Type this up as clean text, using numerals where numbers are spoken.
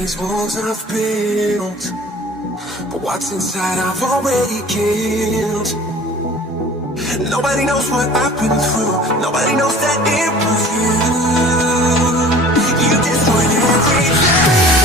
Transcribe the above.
these walls I've built, but what's inside I've already killed. Nobody knows what I've been through. Nobody knows that it was you. You destroyed everything.